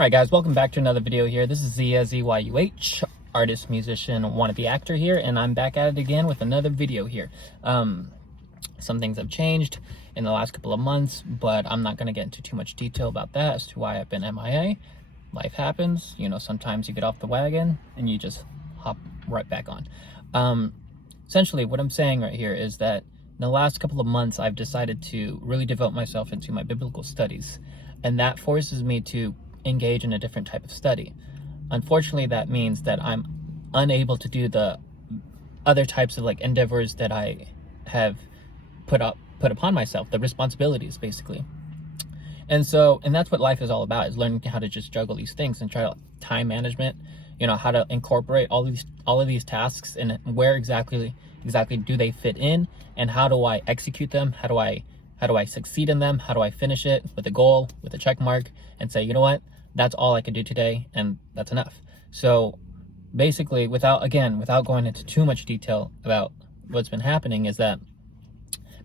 Alright guys, welcome back to another video here. This is Zia, Z-Y-U-H, artist, musician, wannabe actor here, and I'm back at it again with another video here. Some things have changed in the last couple of months, but I'm not going to get into too much detail about that as to why I've been MIA. Life happens, you know, sometimes you get off the wagon and you just hop right back on. Essentially, what I'm saying right here is that in the last couple of months, I've decided to really devote myself into my biblical studies, and that forces me to engage in a different type of study. Unfortunately, that means that I'm unable to do the other types of like endeavors that I have put upon myself, the responsibilities basically. And that's what life is all about, is learning how to just juggle these things and try to time management, you know, how to incorporate all of these tasks and where exactly do they fit in, and how do I execute them? How do I succeed in them? How do I finish it with a goal, with a check mark, and say, you know what, that's all I could do today, and that's enough. So basically, without going into too much detail about what's been happening, is that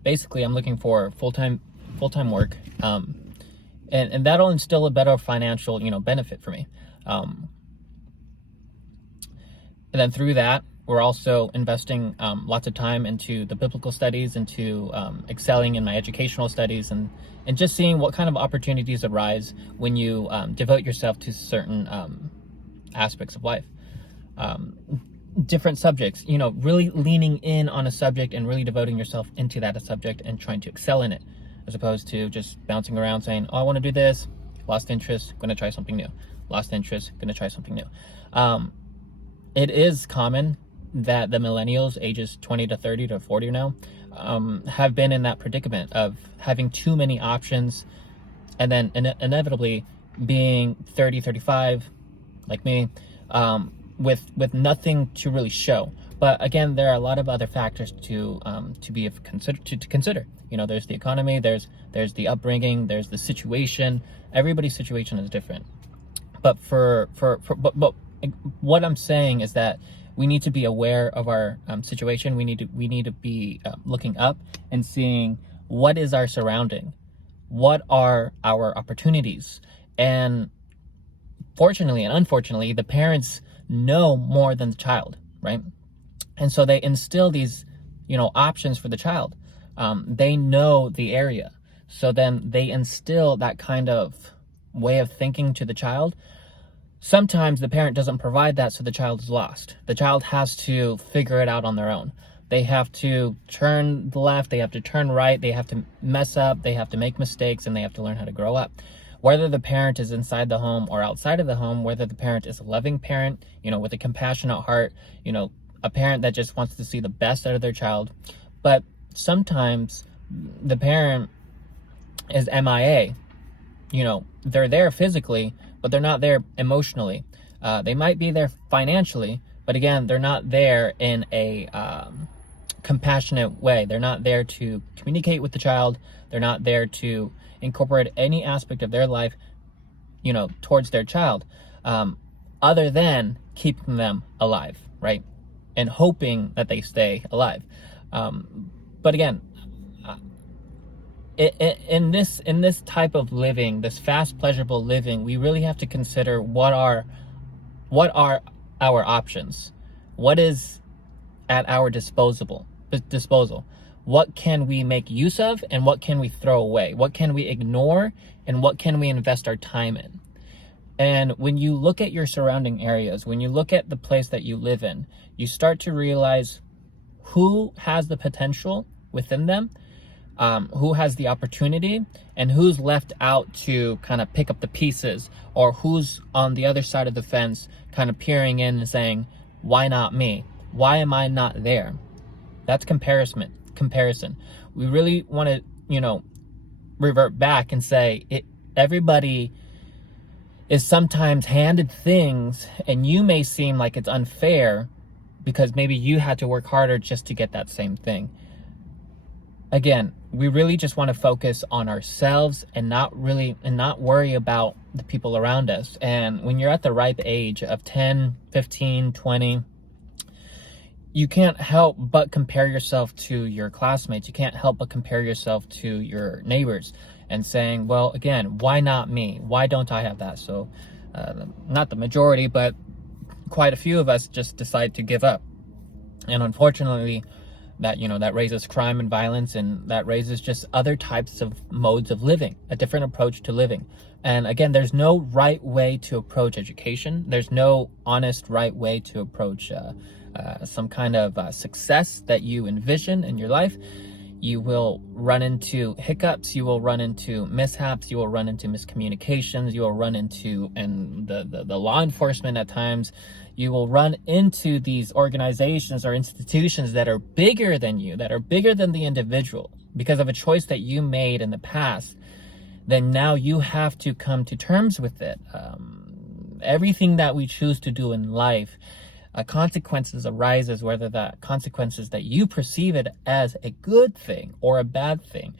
basically I'm looking for full-time work, and that'll instill a better financial, you know, benefit for me. And then through that, we're also investing lots of time into the biblical studies, into excelling in my educational studies, and just seeing what kind of opportunities arise when you devote yourself to certain aspects of life. Different subjects, you know, really leaning in on a subject and really devoting yourself into that subject and trying to excel in it, as opposed to just bouncing around saying, oh, I want to do this, lost interest, going to try something new, lost interest, going to try something new. It is common that the millennials, ages 20 to 30 to 40 now, have been in that predicament of having too many options, and then inevitably being 30, 35, like me, with nothing to really show. But again, there are a lot of other factors to consider. You know, there's the economy, there's the upbringing, there's the situation. Everybody's situation is different. But but what I'm saying is that we need to be aware of our situation. We need to be looking up and seeing what is our surrounding, what are our opportunities. And fortunately and unfortunately, the parents know more than the child, right? And so they instill these, you know, options for the child. They know the area, so then they instill that kind of way of thinking to the child. Sometimes the parent doesn't provide that, so the child is lost. The child has to figure it out on their own. They have to turn left, they have to turn right, they have to mess up, they have to make mistakes, and they have to learn how to grow up. Whether the parent is inside the home or outside of the home, whether the parent is a loving parent, you know, with a compassionate heart, you know, a parent that just wants to see the best out of their child. But sometimes the parent is MIA. You know, they're there physically, but they're not there emotionally. They might be there financially, but again, they're not there in a compassionate way. They're not there to communicate with the child. They're not there to incorporate any aspect of their life, you know, towards their child, other than keeping them alive, right? And hoping that they stay alive. But again, in this type of living, this fast, pleasurable living, we really have to consider what are our options, what is at our disposal. What can we make use of, and what can we throw away? What can we ignore, and what can we invest our time in? And when you look at your surrounding areas, when you look at the place that you live in, you start to realize who has the potential within them, who has the opportunity, and who's left out to kind of pick up the pieces, or who's on the other side of the fence kind of peering in and saying, why not me? Why am I not there? That's comparison. We really want to, you know, revert back and say everybody is sometimes handed things, and you may seem like it's unfair because maybe you had to work harder just to get that same thing. Again, we really just want to focus on ourselves and not worry about the people around us. And when you're at the ripe age of 10, 15, 20, you can't help but compare yourself to your classmates. You can't help but compare yourself to your neighbors. and saying, well, again, why not me? Why don't I have that? So not the majority, but quite a few of us just decide to give up. And unfortunately, that, you know, that raises crime and violence, and that raises just other types of modes of living, a different approach to living. And again, there's no right way to approach education. There's no honest right way to approach some kind of success that you envision in your life. You will run into hiccups, you will run into mishaps, you will run into miscommunications, you will run into, and the law enforcement at times, you will run into these organizations or institutions that are bigger than you, that are bigger than the individual, because of a choice that you made in the past. Then now you have to come to terms with it. Everything that we choose to do in life, consequences arises, whether that consequences that you perceive it as a good thing or a bad thing,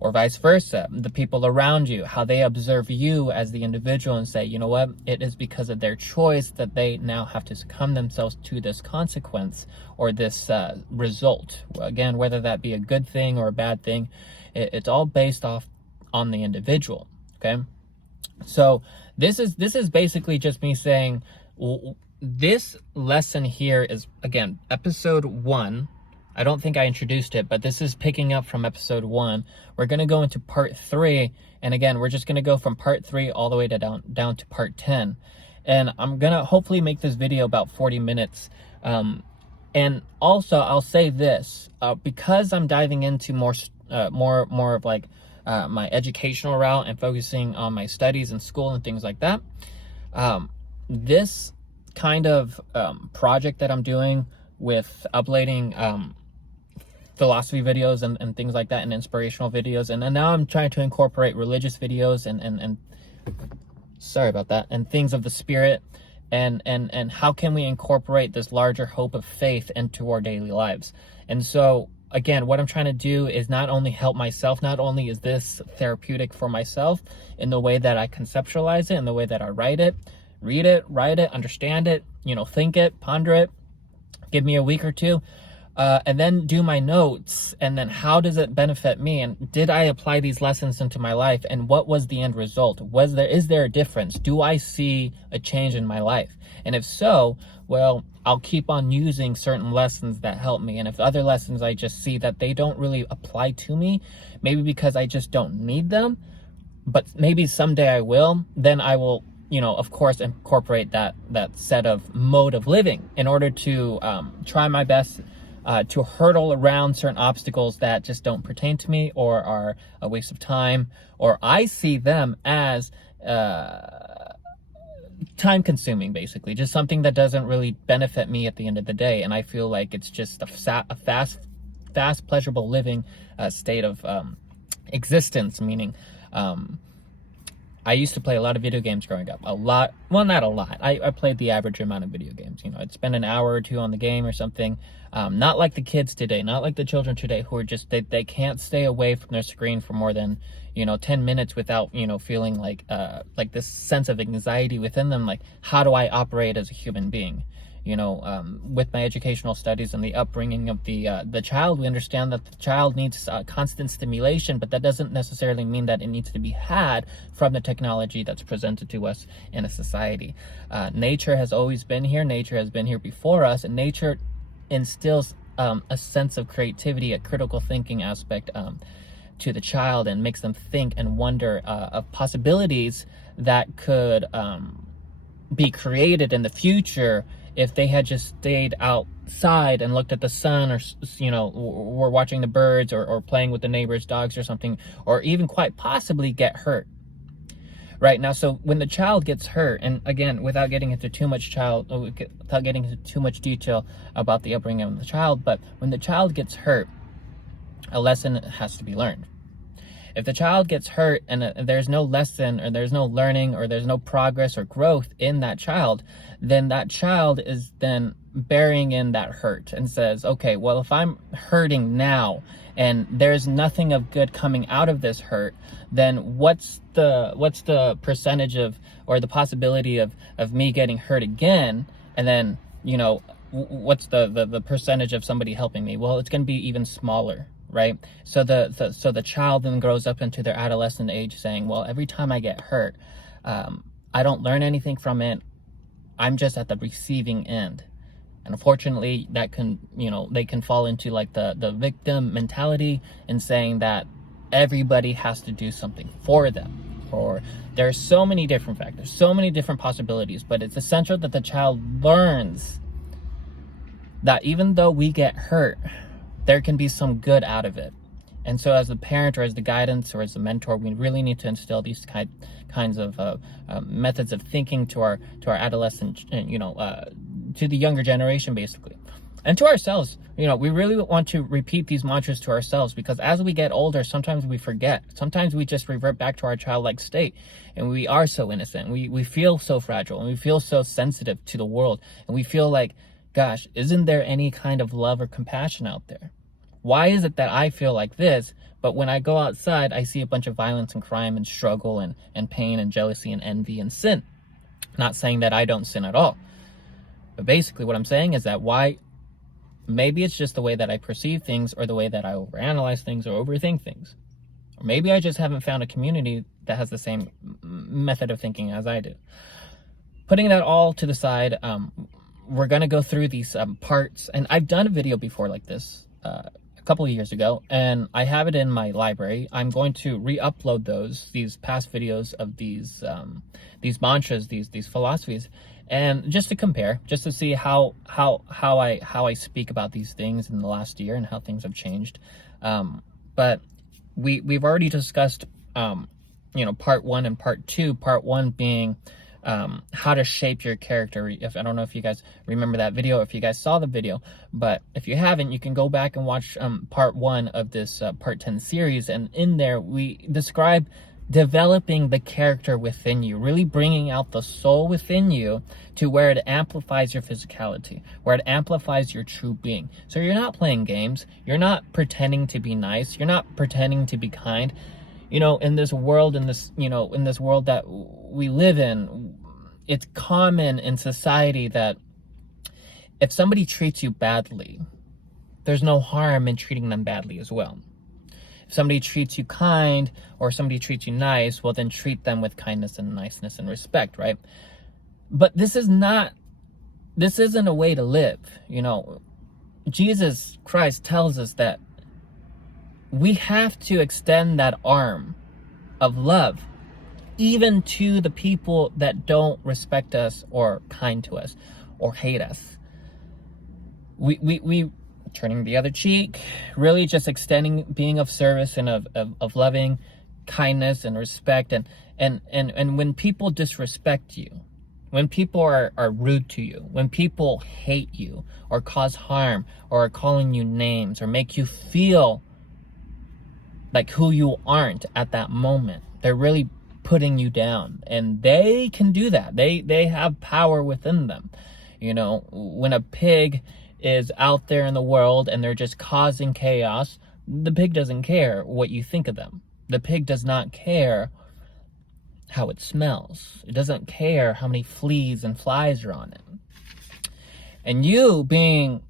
or vice versa. The people around you, how they observe you as the individual and say, you know what, it is because of their choice that they now have to succumb themselves to this consequence or this result. Again, whether that be a good thing or a bad thing, it's all based off on the individual. Okay, so this is basically just me saying, this lesson here is, again, episode 1. I don't think I introduced it, but this is picking up from episode 1. We're going to go into part 3. And again, we're just going to go from part 3 all the way to down to part 10. And I'm going to hopefully make this video about 40 minutes. And also, I'll say this, because I'm diving into more of like my educational route and focusing on my studies in school and things like that. This kind of project that I'm doing with uploading philosophy videos and things like that, and inspirational videos, and now I'm trying to incorporate religious videos and sorry about that, and things of the spirit, and how can we incorporate this larger hope of faith into our daily lives. And so again, what I'm trying to do is not only help myself, not only is this therapeutic for myself in the way that I conceptualize it, in the way that I write it, read it, write it, understand it, you know, think it, ponder it, give me a week or two, and then do my notes, and then how does it benefit me, and did I apply these lessons into my life, and what was the end result? Is there a difference? Do I see a change in my life? And if so, well, I'll keep on using certain lessons that help me. And if other lessons I just see that they don't really apply to me, maybe because I just don't need them, but maybe someday I will, then I will, you know, of course, incorporate that set of mode of living in order to try my best to hurdle around certain obstacles that just don't pertain to me or are a waste of time, or I see them as time consuming, basically, just something that doesn't really benefit me at the end of the day. And I feel like it's just a fast, pleasurable living state of existence, meaning I used to play a lot of video games growing up. A lot. Well, not a lot. I played the average amount of video games. You know, I'd spend an hour or two on the game or something. Not like the kids today, not like the children today who are just, they can't stay away from their screen for more than, 10 minutes without, feeling like this sense of anxiety within them. Like, how do I operate as a human being? With my educational studies and the upbringing of the child, we understand that the child needs constant stimulation, but that doesn't necessarily mean that it needs to be had from the technology that's presented to us in a society. Nature has always been here. Nature has been here before us, and nature instills a sense of creativity, a critical thinking aspect to the child, and makes them think and wonder of possibilities that could be created in the future if they had just stayed outside and looked at the sun, or were watching the birds, or playing with the neighbor's dogs or something, or even quite possibly get hurt. Right now, so when the child gets hurt, and again, without getting into too much detail about the upbringing of the child, but when the child gets hurt, a lesson has to be learned. If the child gets hurt and there's no lesson, or there's no learning, or there's no progress or growth in that child, then that child is then burying in that hurt and says, okay, well, if I'm hurting now and there's nothing of good coming out of this hurt, then what's the percentage of, or the possibility of me getting hurt again? And then, what's the percentage of somebody helping me? Well, it's going to be even smaller. right? So the child then grows up into their adolescent age saying, well, every time I get hurt, I don't learn anything from it. I'm just at the receiving end. And unfortunately, that can, they can fall into like the victim mentality and saying that everybody has to do something for them. Or there are so many different factors, so many different possibilities, but it's essential that the child learns that even though we get hurt, there can be some good out of it. And so as a parent or as the guidance or as a mentor, we really need to instill these kinds of methods of thinking to our adolescent, to the younger generation, basically. And to ourselves, we really want to repeat these mantras to ourselves, because as we get older, sometimes we forget. Sometimes we just revert back to our childlike state, and we are so innocent. We feel so fragile, and we feel so sensitive to the world, and we feel like, gosh, isn't there any kind of love or compassion out there? Why is it that I feel like this, but when I go outside, I see a bunch of violence and crime and struggle and pain and jealousy and envy and sin? Not saying that I don't sin at all. But basically what I'm saying is that maybe it's just the way that I perceive things, or the way that I overanalyze things or overthink things. Or maybe I just haven't found a community that has the same method of thinking as I do. Putting that all to the side, we're going to go through these parts. And I've done a video before like this a couple of years ago, and I have it in my library. I'm going to re-upload these past videos of these mantras, these philosophies, and just to compare, just to see how I speak about these things in the last year and how things have changed. But we've already discussed part 1 and part 2. Part 1 being how to shape your character. I don't know if you guys remember that video, if you guys saw the video, but if you haven't, you can go back and watch part 1 of this part 10 series. And in there, we describe developing the character within you, really bringing out the soul within you to where it amplifies your physicality, where it amplifies your true being. So you're not playing games. You're not pretending to be nice. You're not pretending to be kind. In this world, in this world that we live in, it's common in society that if somebody treats you badly, there's no harm in treating them badly as well. If somebody treats you kind or somebody treats you nice, well, then treat them with kindness and niceness and respect, right? But this isn't a way to live. Jesus Christ tells us that we have to extend that arm of love even to the people that don't respect us or kind to us or hate us. We turning the other cheek, really just extending, being of service and of loving kindness and respect. And when people disrespect you, when people are rude to you, when people hate you or cause harm or are calling you names or make you feel like who you aren't at that moment, they're really putting you down. And they can do that. They have power within them. When a pig is out there in the world and they're just causing chaos, the pig doesn't care what you think of them. The pig does not care how it smells. It doesn't care how many fleas and flies are on it. And you, being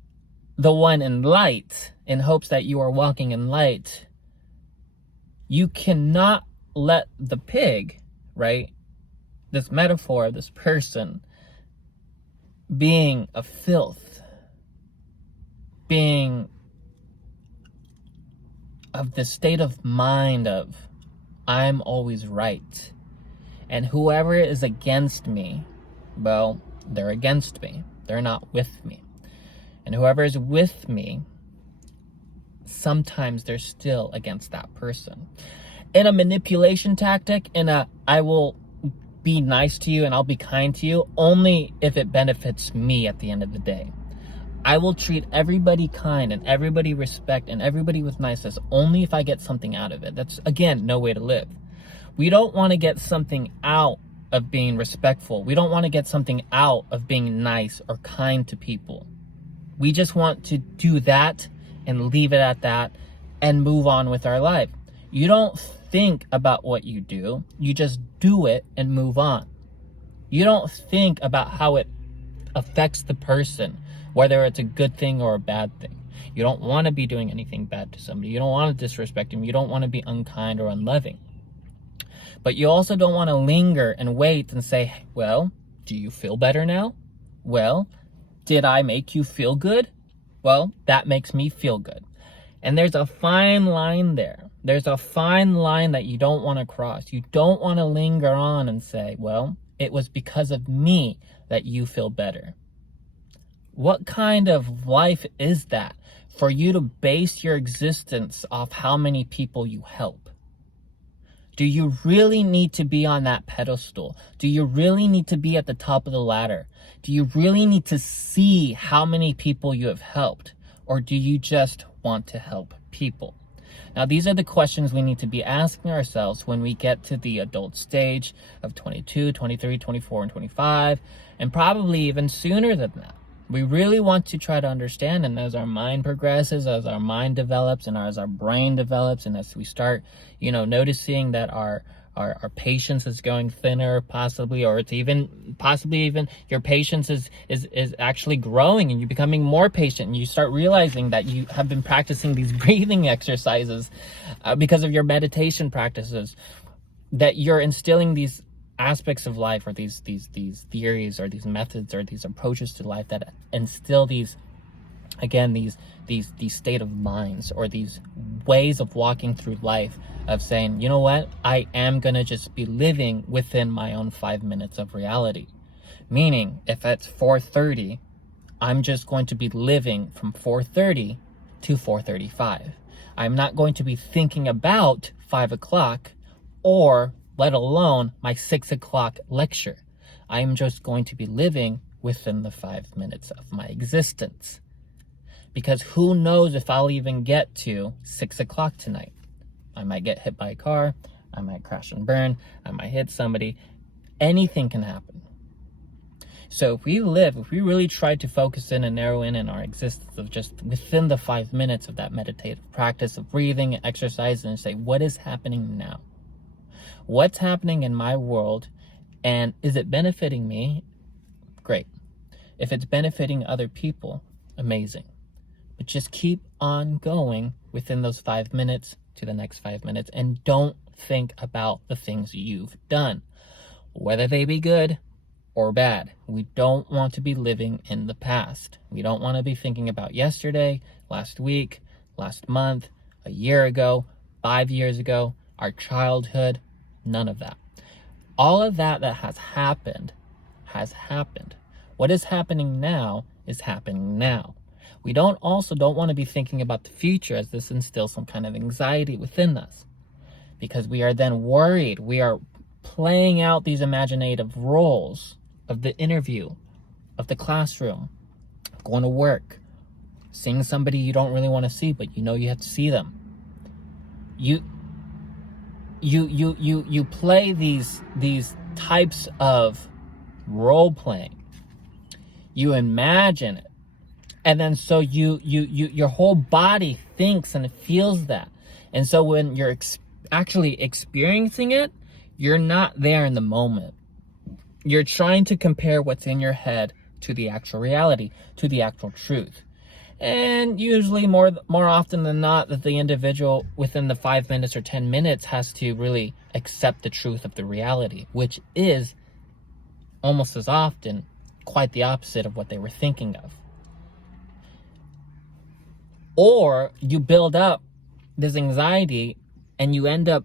the one in light, in hopes that you are walking in light, you cannot let the pig, right, this metaphor, this person, being a filth, being of the state of mind of, I'm always right, and whoever is against me, well, they're against me. They're not with me. And whoever is with me, sometimes they're still against that person. In a manipulation tactic, I will be nice to you and I'll be kind to you only if it benefits me at the end of the day. I will treat everybody kind and everybody respect and everybody with niceness only if I get something out of it. That's, again, no way to live. We don't want to get something out of being respectful. We don't want to get something out of being nice or kind to people. We just want to do that and leave it at that and move on with our life. You don't think about what you do. You just do it and move on. You don't think about how it affects the person, whether it's a good thing or a bad thing. You don't want to be doing anything bad to somebody. You don't want to disrespect them. You don't want to be unkind or unloving. But you also don't want to linger and wait and say, well, do you feel better now? Well, did I make you feel good? Well, that makes me feel good. And there's a fine line there. There's a fine line that you don't want to cross. You don't want to linger on and say, well, it was because of me that you feel better. What kind of life is that for you to base your existence off how many people you help? Do you really need to be on that pedestal? Do you really need to be at the top of the ladder? Do you really need to see how many people you have helped? Or do you just want to help people? Now, these are the questions we need to be asking ourselves when we get to the adult stage of 22, 23, 24, and 25, and probably even sooner than that. We really want to try to understand, and as our mind progresses, as our mind develops, and as our brain develops, and as we start, noticing that our patience is going thinner, possibly, or it's possibly even your patience is actually growing, and you're becoming more patient, and you start realizing that you have been practicing these breathing exercises because of your meditation practices, that you're instilling these aspects of life, or these theories, or these methods, or these approaches to life that instill these state of minds, or these ways of walking through life, of saying, you know what, I am gonna just be living within my own 5 minutes of reality. Meaning, if it's 4:30, I'm just going to be living from 4:30 to 4:35. I'm not going to be thinking about 5 o'clock, or let alone my 6 o'clock lecture. I'm just going to be living within the 5 minutes of my existence. Because who knows if I'll even get to 6 o'clock tonight. I might get hit by a car, I might crash and burn, I might hit somebody. Anything can happen. So if we really try to focus in and narrow in our existence of just within the 5 minutes of that meditative practice of breathing and exercise, and say, what is happening now? What's happening in my world, and is it benefiting me? Great. If it's benefiting other people, amazing. But just keep on going within those 5 minutes to the next 5 minutes, and don't think about the things you've done, whether they be good or bad. We don't want to be living in the past. We don't want to be thinking about yesterday, last week, last month, a year ago, 5 years ago, our childhood. None of that. All of that has happened has happened. What is happening now is happening now. We don't want to be thinking about the future, as this instills some kind of anxiety within us, because we are then worried. We are playing out these imaginative roles of the interview, of the classroom, going to work, seeing somebody you don't really want to see, but you have to see them. You play these types of role playing. You imagine it, and then so your whole body thinks and feels that. And so when you're actually experiencing it, you're not there in the moment. You're trying to compare what's in your head to the actual reality, to the actual truth. And usually more often than not, that the individual within the 5 minutes or 10 minutes has to really accept the truth of the reality, which is almost as often quite the opposite of what they were thinking of. Or you build up this anxiety and you end up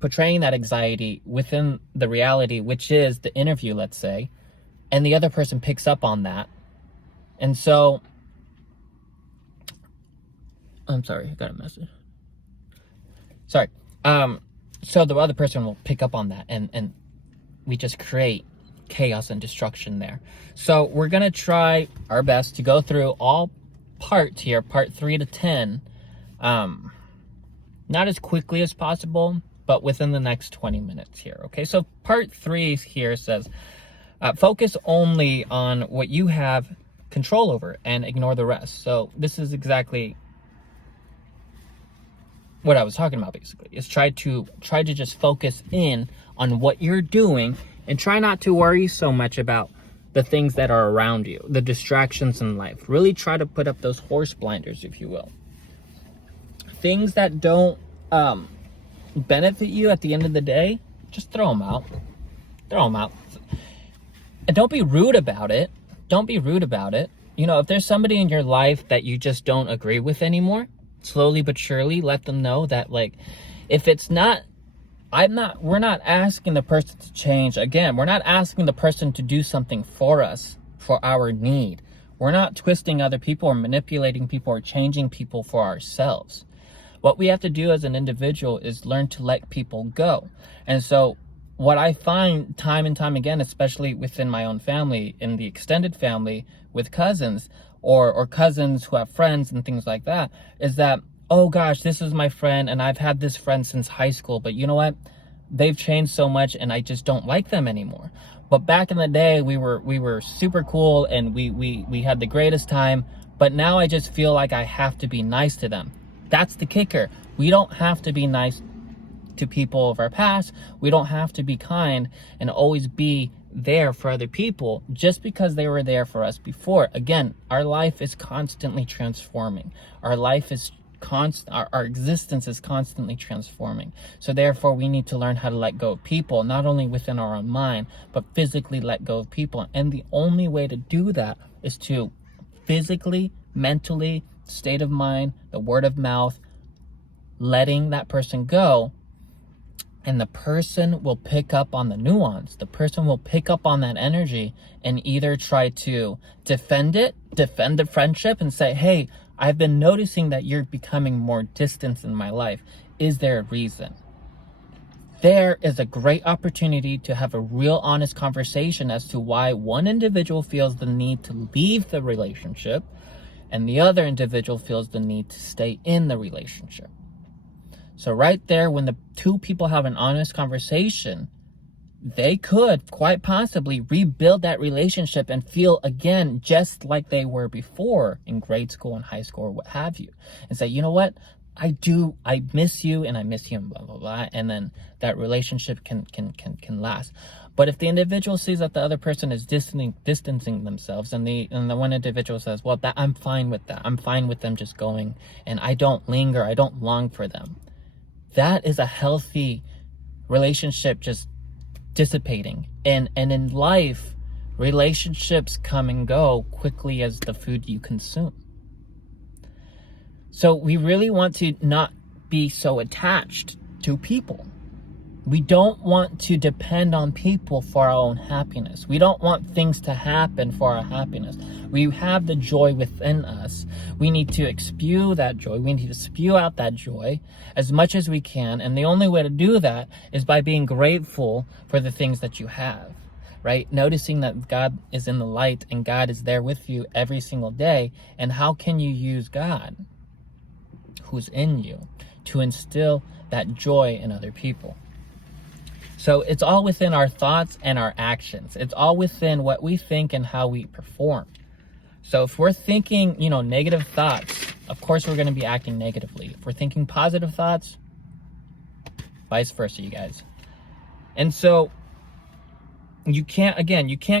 portraying that anxiety within the reality, which is the interview, let's say, and the other person picks up on that. And so, I'm sorry, I got a message. Sorry. So the other person will pick up on that, and we just create chaos and destruction there. So we're going to try our best to go through all parts here, part 3 to 10, not as quickly as possible, but within the next 20 minutes here. Okay, so part 3 here says, focus only on what you have control over and ignore the rest. So this is exactly what I was talking about, basically, is try to just focus in on what you're doing and try not to worry so much about the things that are around you, the distractions in life. Really try to put up those horse blinders, if you will. Things that don't benefit you at the end of the day, just throw them out. Throw them out. And don't be rude about it. Don't be rude about it. You know, if there's somebody in your life that you just don't agree with anymore, slowly but surely let them know that, like, if it's not, we're not asking the person to change. Again, we're not asking the person to do something for us, for our need. We're not twisting other people or manipulating people or changing people for ourselves. What we have to do as an individual is learn to let people go. And so what I find time and time again, especially within my own family, in the extended family with cousins or cousins who have friends and things like that, is that, oh gosh, this is my friend and I've had this friend since high school, but you know what? They've changed so much and I just don't like them anymore. But back in the day, we were super cool and we had the greatest time, but now I just feel like I have to be nice to them. That's the kicker. We don't have to be nice to people of our past. We don't have to be kind and always be there for other people just because they were there for us before. Again, our life is constantly transforming. Our life is our existence is constantly transforming. So therefore, we need to learn how to let go of people, not only within our own mind, but physically let go of people. And the only way to do that is to physically, mentally, state of mind, the word of mouth, letting that person go. And the person will pick up on the nuance. The person will pick up on that energy and either try to defend the friendship and say, hey, I've been noticing that you're becoming more distant in my life. Is there a reason? There is a great opportunity to have a real honest conversation as to why one individual feels the need to leave the relationship and the other individual feels the need to stay in the relationship. So right there, when the two people have an honest conversation, they could quite possibly rebuild that relationship and feel again just like they were before in grade school and high school or what have you, and say, you know what, I miss you and I miss you and blah blah blah, and then that relationship can last. But if the individual sees that the other person is distancing themselves, and the one individual says, well, that I'm fine with that, I'm fine with them just going, and I don't linger, I don't long for them, that is a healthy relationship just dissipating. And in life, relationships come and go quickly as the food you consume. So we really want to not be so attached to people. We don't want to depend on people for our own happiness. We don't want things to happen for our happiness. We have the joy within us. We need to spew that joy. We need to spew out that joy as much as we can. And the only way to do that is by being grateful for the things that you have, right? Noticing that God is in the light and God is there with you every single day. And how can you use God, who's in you, to instill that joy in other people? So it's all within our thoughts and our actions. It's all within what we think and how we perform. So if we're thinking, negative thoughts, of course we're going to be acting negatively. If we're thinking positive thoughts, vice versa, you guys. And so you can't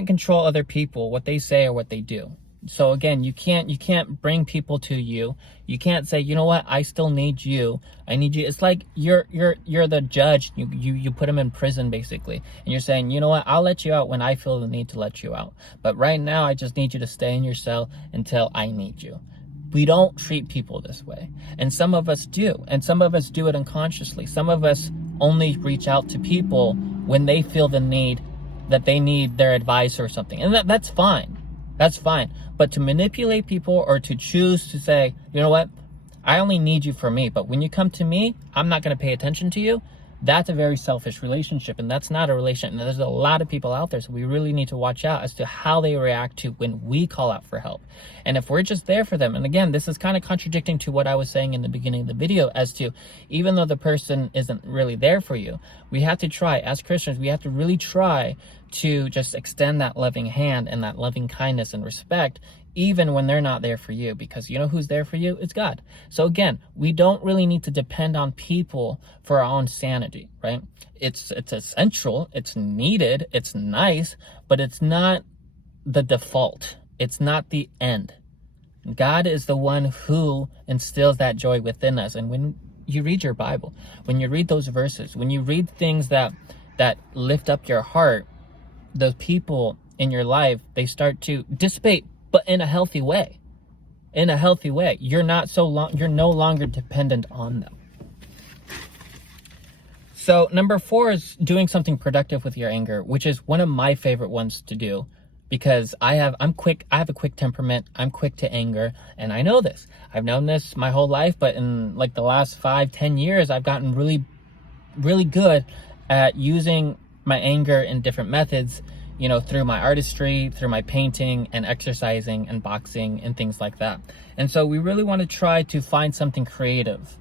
control other people, what they say or what they do. So again, you can't bring people to you. You can't say, you know what, I still need you. I need you. It's like you're the judge. You put them in prison basically. And you're saying, you know what, I'll let you out when I feel the need to let you out. But right now I just need you to stay in your cell until I need you. We don't treat people this way. And some of us do. And some of us do it unconsciously. Some of us only reach out to people when they feel the need that they need their advice or something. And that's fine. That's fine. But to manipulate people or to choose to say, you know what, I only need you for me, but when you come to me, I'm not going to pay attention to you. That's a very selfish relationship, and that's not a relationship. And there's a lot of people out there, so we really need to watch out as to how they react to when we call out for help. And if we're just there for them, and again, this is kind of contradicting to what I was saying in the beginning of the video as to, even though the person isn't really there for you, we have to try, as Christians, we have to really try to just extend that loving hand and that loving kindness and respect, even when they're not there for you, because you know who's there for you? It's God. So again, we don't really need to depend on people for our own sanity, right? It's essential, it's needed, it's nice, but it's not the default. It's not the end. God is the one who instills that joy within us. And when you read your Bible, when you read those verses, when you read things that lift up your heart, those people in your life, they start to dissipate, but in a healthy way. In a healthy way. You're no longer dependent on them. So number 4 is doing something productive with your anger, which is one of my favorite ones to do, because I have a quick temperament. I'm quick to anger, and I know this. I've known this my whole life, but in like the last 5-10 years, I've gotten really, really good at using my anger in different methods, through my artistry, through my painting and exercising and boxing and things like that. And so we really want to try to find something creative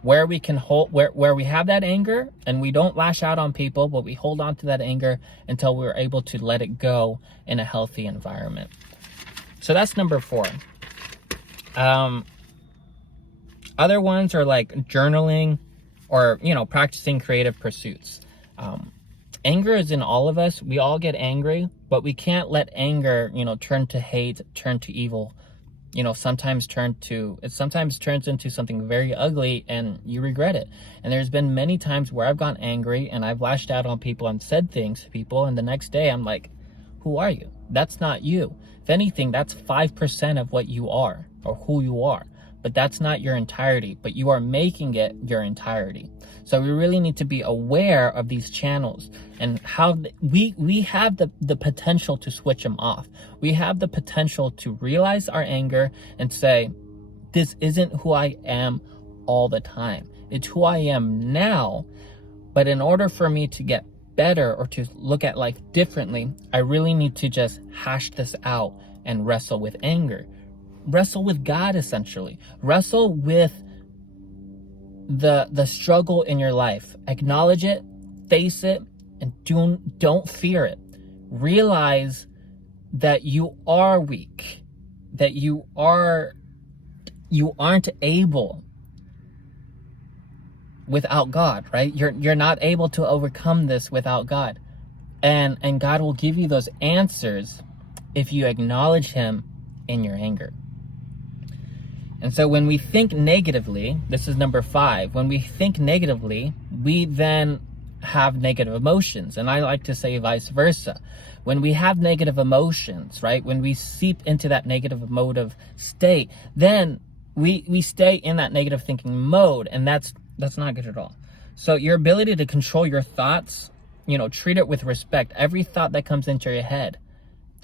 where we can where we have that anger and we don't lash out on people, but we hold on to that anger until we're able to let it go in a healthy environment. So that's number 4. Other ones are like journaling or, practicing creative pursuits. Anger is in all of us. We all get angry, but we can't let anger, turn to hate, turn to evil. Sometimes turns into something very ugly and you regret it. And there's been many times where I've gotten angry and I've lashed out on people and said things to people, and the next day I'm like, who are you? That's not you. If anything, that's 5% of what you are or who you are, but that's not your entirety, but you are making it your entirety. So we really need to be aware of these channels and how we have the potential to switch them off. We have the potential to realize our anger and say, this isn't who I am all the time. It's who I am now. But in order for me to get better or to look at life differently, I really need to just hash this out and wrestle with anger. Wrestle with God, essentially. Wrestle with the struggle in your life. Acknowledge it, face it, and don't fear it. Realize that you are weak, that you aren't able without God, right? You're not able to overcome this without God. And God will give you those answers if you acknowledge him in your anger. And so when we think negatively, this is number 5, when we think negatively, we then have negative emotions. And I like to say vice versa. When we have negative emotions, right, when we seep into that negative emotive state, then we stay in that negative thinking mode, and that's not good at all. So your ability to control your thoughts, treat it with respect. Every thought that comes into your head,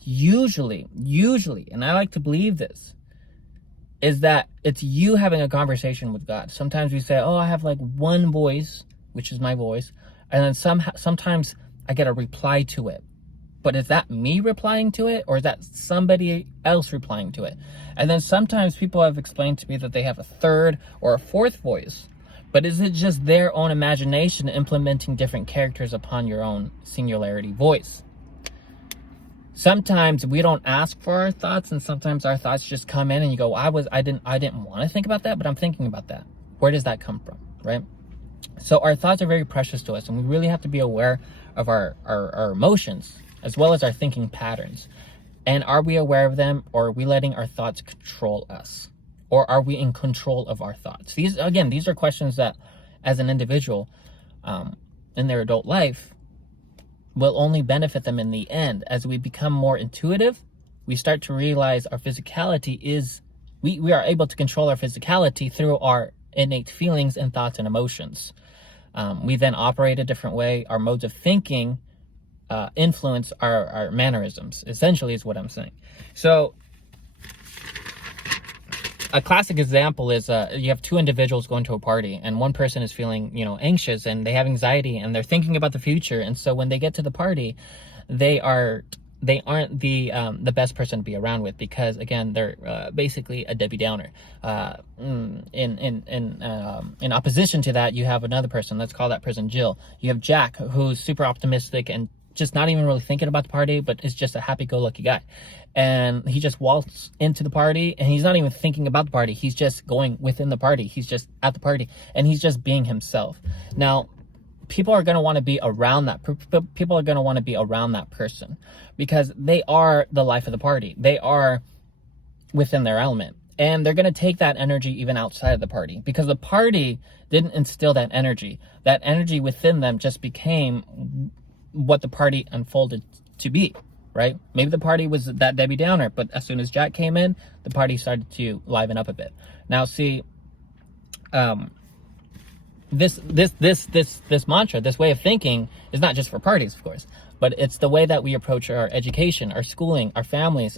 usually, and I like to believe this, is that it's you having a conversation with God. Sometimes we say, oh, I have like one voice, which is my voice, and then sometimes I get a reply to it. But is that me replying to it, or is that somebody else replying to it? And then sometimes people have explained to me that they have a third or a fourth voice. But is it just their own imagination implementing different characters upon your own singularity voice? Sometimes we don't ask for our thoughts, and sometimes our thoughts just come in and you go, I didn't want to think about that, but I'm thinking about that. Where does that come from, right? So our thoughts are very precious to us, and we really have to be aware of our emotions as well as our thinking patterns. And are we aware of them, or are we letting our thoughts control us? Or are we in control of our thoughts? These are questions that as an individual in their adult life will only benefit them in the end. As we become more intuitive, we start to realize our physicality is, we are able to control our physicality through our innate feelings and thoughts and emotions. We then operate a different way. Our modes of thinking influence our mannerisms, essentially, is what I'm saying. So a classic example is you have two individuals going to a party, and one person is feeling, anxious, and they have anxiety, and they're thinking about the future. And so when they get to the party, they aren't the best person to be around with, because again, they're basically a Debbie Downer. In opposition to that, you have another person. Let's call that person Jill. You have Jack, who's super optimistic and just not even really thinking about the party, but is just a happy-go-lucky guy. And he just waltz into the party, and he's not even thinking about the party. He's just going within the party. He's just at the party, and he's just being himself. Now, people are going to want to be around that. People are going to want to be around that person because they are the life of the party. They are within their element. And they're going to take that energy even outside of the party because the party didn't instill that energy. That energy within them just became what the party unfolded to be, right? Maybe the party was that Debbie Downer, but as soon as Jack came in, the party started to liven up a bit. Now, see, this mantra, this way of thinking is not just for parties, of course, but it's the way that we approach our education, our schooling, our families,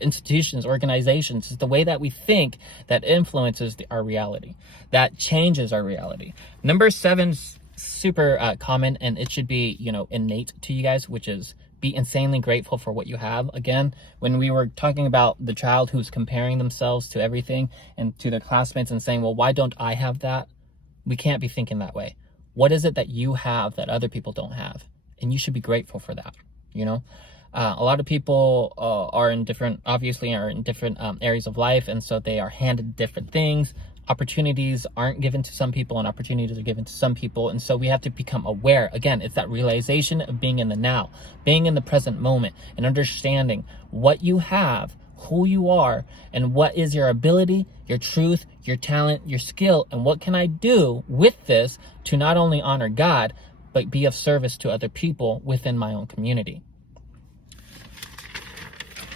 institutions, organizations. It's the way that we think that influences our reality, that changes our reality. Number 7's super common, and it should be, innate to you guys, which is be insanely grateful for what you have. Again, when we were talking about the child who's comparing themselves to everything and to their classmates and saying, well, why don't I have that? We can't be thinking that way. What is it that you have that other people don't have? And you should be grateful for that. A lot of people are in different areas of life, and so they are handed different things. Opportunities aren't given to some people and opportunities are given to some people, and so we have to become aware. Again, it's that realization of being in the now, being in the present moment, and understanding what you have, who you are, and what is your ability, your truth, your talent, your skill, and what can I do with this to not only honor God, but be of service to other people within my own community.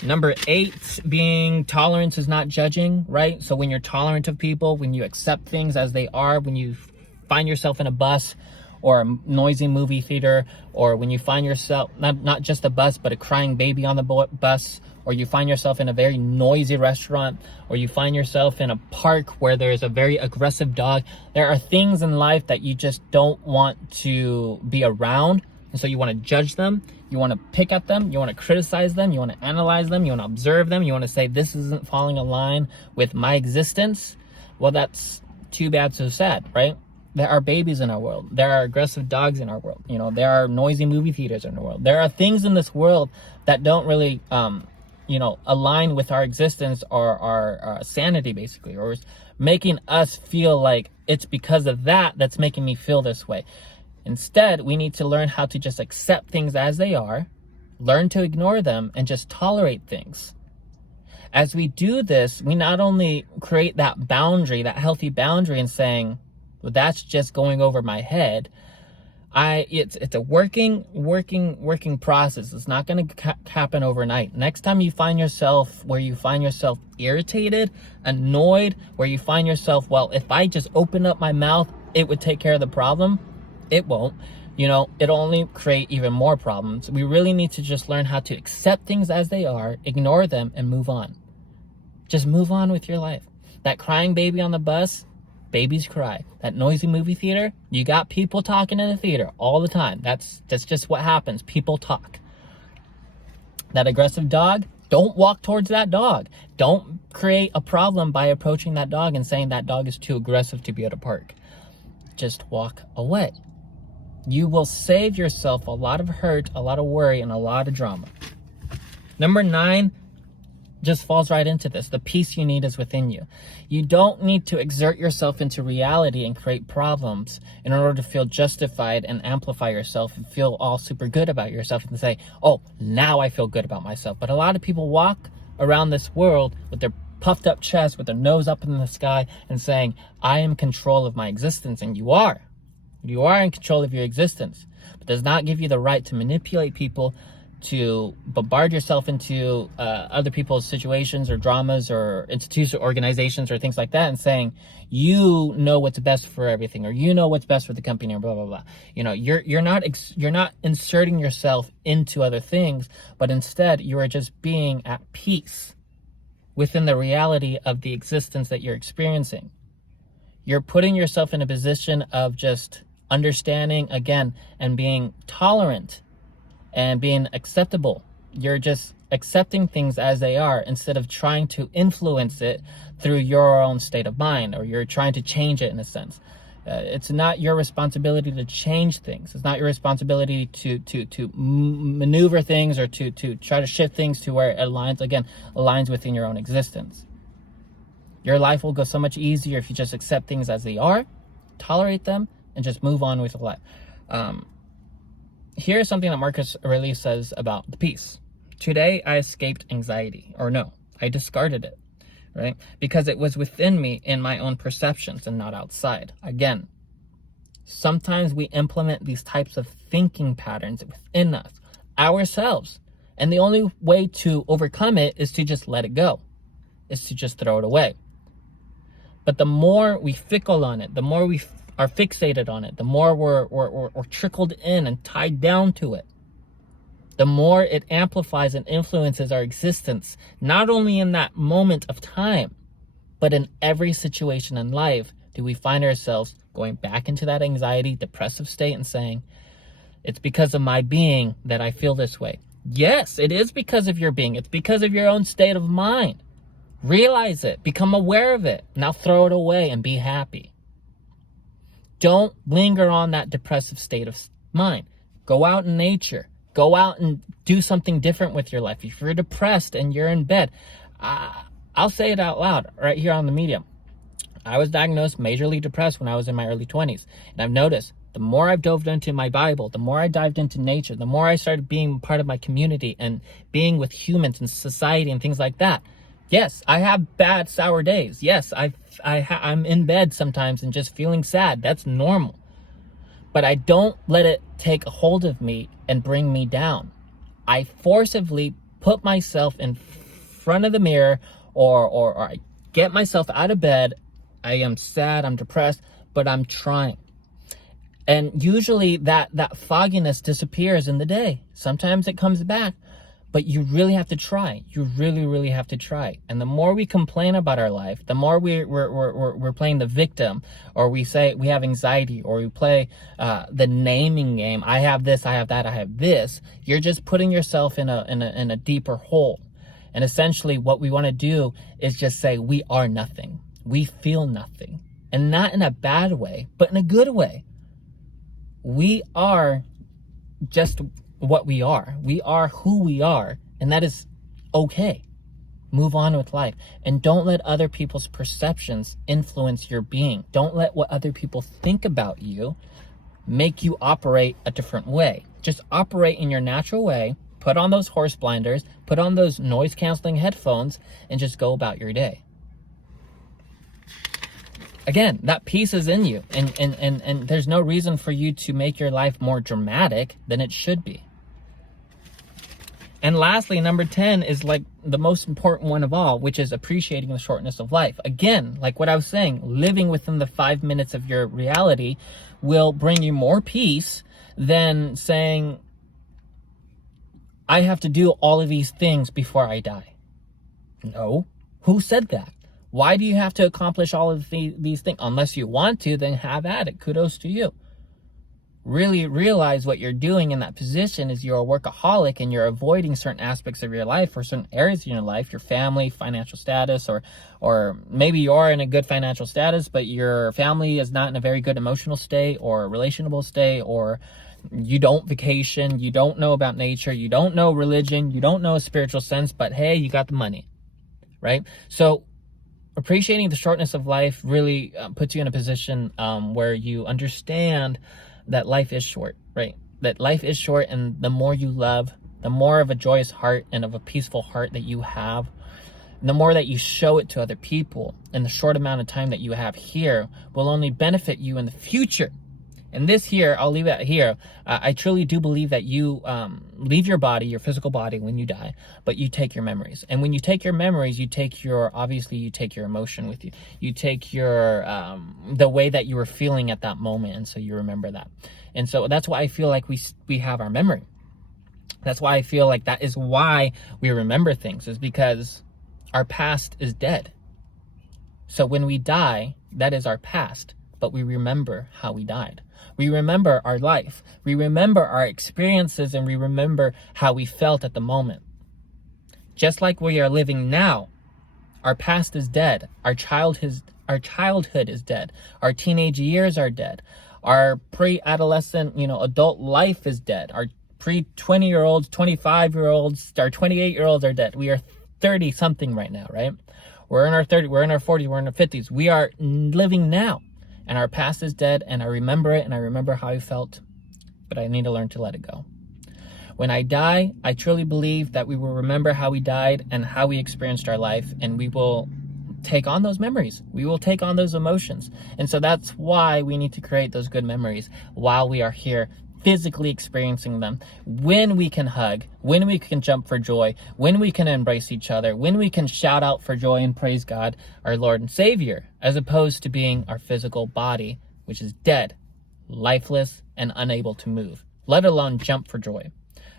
Number 8 being tolerance is not judging, right? So when you're tolerant of people, when you accept things as they are, when you find yourself in a bus or a noisy movie theater, or when you find yourself, not just a bus, but a crying baby on the bus, or you find yourself in a very noisy restaurant, or you find yourself in a park where there's a very aggressive dog. There are things in life that you just don't want to be around. And so you want to judge them, you want to pick at them, you want to criticize them, you want to analyze them, you want to observe them, you want to say, this isn't falling in line with my existence. Well, that's too bad, so sad, right? There are babies in our world. There are aggressive dogs in our world. There are noisy movie theaters in the world. There are things in this world that don't really, align with our existence or our sanity, basically, or making us feel like it's because of that that's making me feel this way. Instead, we need to learn how to just accept things as they are, learn to ignore them, and just tolerate things. As we do this, we not only create that boundary, that healthy boundary, and saying, well, that's just going over my head. It's a working process. It's not going to happen overnight. Next time you find yourself where you find yourself irritated, annoyed, where you find yourself, well, if I just open up my mouth, it would take care of the problem. It won't. It'll only create even more problems. We really need to just learn how to accept things as they are, ignore them, and move on. Just move on with your life. That crying baby on the bus, babies cry. That noisy movie theater, you got people talking in the theater all the time. That's just what happens. People talk. That aggressive dog, don't walk towards that dog. Don't create a problem by approaching that dog and saying that dog is too aggressive to be at a park. Just walk away. You will save yourself a lot of hurt, a lot of worry, and a lot of drama. Number 9 just falls right into this. The peace you need is within you. You don't need to exert yourself into reality and create problems in order to feel justified and amplify yourself and feel all super good about yourself and say, oh, now I feel good about myself. But a lot of people walk around this world with their puffed up chest, with their nose up in the sky, and saying, I am in control of my existence. And you are. You are in control of your existence. But does not give you the right to manipulate people, to bombard yourself into other people's situations or dramas or institutions or organizations or things like that, and saying, you know what's best for everything, or you know what's best for the company, or blah, blah, blah. You're not inserting yourself into other things, but instead you are just being at peace within the reality of the existence that you're experiencing. You're putting yourself in a position of just understanding, again, and being tolerant and being acceptable. You're just accepting things as they are instead of trying to influence it through your own state of mind, or you're trying to change it in a sense. It's not your responsibility to change things. It's not your responsibility to maneuver things or to try to shift things to where it aligns within your own existence. Your life will go so much easier if you just accept things as they are, tolerate them, and just move on with life. Here's something that Marcus Aurelius says about the peace. Today I escaped anxiety, or no, I discarded it, right? Because it was within me in my own perceptions and not outside. Again, sometimes we implement these types of thinking patterns within us, ourselves. And the only way to overcome it is to just let it go, is to just throw it away. But the more we fickle on it, the more we are fixated on it, the more we're trickled in and tied down to it, the more it amplifies and influences our existence, not only in that moment of time, but in every situation in life do we find ourselves going back into that anxiety, depressive state and saying, it's because of my being that I feel this way. Yes, it is because of your being. It's because of your own state of mind. Realize it. Become aware of it. Now throw it away and be happy. Don't linger on that depressive state of mind. Go out in nature. Go out and do something different with your life. If you're depressed and you're in bed, I'll say it out loud right here on the medium. I was diagnosed majorly depressed when I was in my early 20s. And I've noticed the more I've dove into my Bible, the more I dived into nature, the more I started being part of my community and being with humans and society and things like that. Yes, I have bad, sour days. Yes, I'm in bed sometimes and just feeling sad. That's normal. But I don't let it take a hold of me and bring me down. I forcibly put myself in front of the mirror or I get myself out of bed. I am sad, I'm depressed, but I'm trying. And usually that fogginess disappears in the day. Sometimes it comes back, but you really have to try. You really, really have to try. And the more we complain about our life, the more we're playing the victim, or we say we have anxiety, or we play the naming game. I have this, I have that, I have this. You're just putting yourself in a deeper hole. And essentially what we want to do is just say we are nothing. We feel nothing. And not in a bad way, but in a good way. We are just what we are. We are who we are, and that is okay. Move on with life, and don't let other people's perceptions influence your being. Don't let what other people think about you make you operate a different way. Just operate in your natural way. Put on those horse blinders, put on those noise canceling headphones, and just go about your day. Again, that peace is in you, and there's no reason for you to make your life more dramatic than it should be. And lastly, number 10 is like the most important one of all, which is appreciating the shortness of life. Again, like what I was saying, living within the 5 minutes of your reality will bring you more peace than saying, I have to do all of these things before I die. No. Who said that? Why do you have to accomplish all of these things? Unless you want to, then have at it. Kudos to you. Really realize what you're doing in that position is you're a workaholic and you're avoiding certain aspects of your life or certain areas in your life, your family, financial status, or maybe you're in a good financial status, but your family is not in a very good emotional state or relational state, or you don't vacation, you don't know about nature, you don't know religion, you don't know a spiritual sense, but hey, you got the money, right? So appreciating the shortness of life really puts you in a position where you understand that life is short, right? That life is short, and the more you love, the more of a joyous heart and of a peaceful heart that you have, the more that you show it to other people in the short amount of time that you have here will only benefit you in the future. And this here, I'll leave it here. I truly do believe that you leave your body, your physical body, when you die, but you take your memories. And when you take your memories, you take your emotion with you. You take your, the way that you were feeling at that moment. And so you remember that. And so that's why I feel like we have our memory. That's why I feel like that is why we remember things, is because our past is dead. So when we die, that is our past, but we remember how we died. We remember our life. We remember our experiences, and we remember how we felt at the moment. Just like we are living now, our past is dead. Our childhood is dead. Our teenage years are dead. Our pre-adolescent, adult life is dead. Our pre-20-year-olds, 25-year-olds, our 28-year-olds are dead. We are 30-something right now, right? We're in our 30s, we're in our 40s, we're in our 50s. We are living now. And our past is dead, and I remember it, and I remember how I felt. but I need to learn to let it go. When I die, I truly believe that we will remember how we died and how we experienced our life, and we will take on those memories. We will take on those emotions. And so that's why we need to create those good memories while we are here physically experiencing them. When we can hug, when we can jump for joy, when we can embrace each other, when we can shout out for joy and praise God, our Lord and Savior, as opposed to being our physical body, which is dead, lifeless, and unable to move, let alone jump for joy.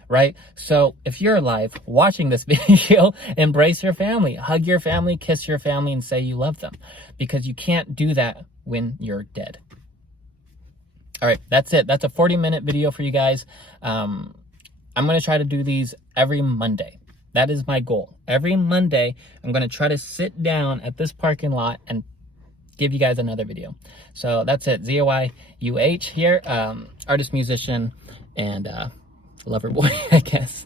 Right? So if you're alive watching this video, embrace your family, hug your family, kiss your family, and say you love them, because you can't do that when you're dead. All right, that's it. That's a 40-minute video for you guys. I'm going to try to do these every Monday. That is my goal. Every Monday, I'm going to try to sit down at this parking lot and give you guys another video. So that's it. ZOIUH here, artist, musician, and lover boy, I guess.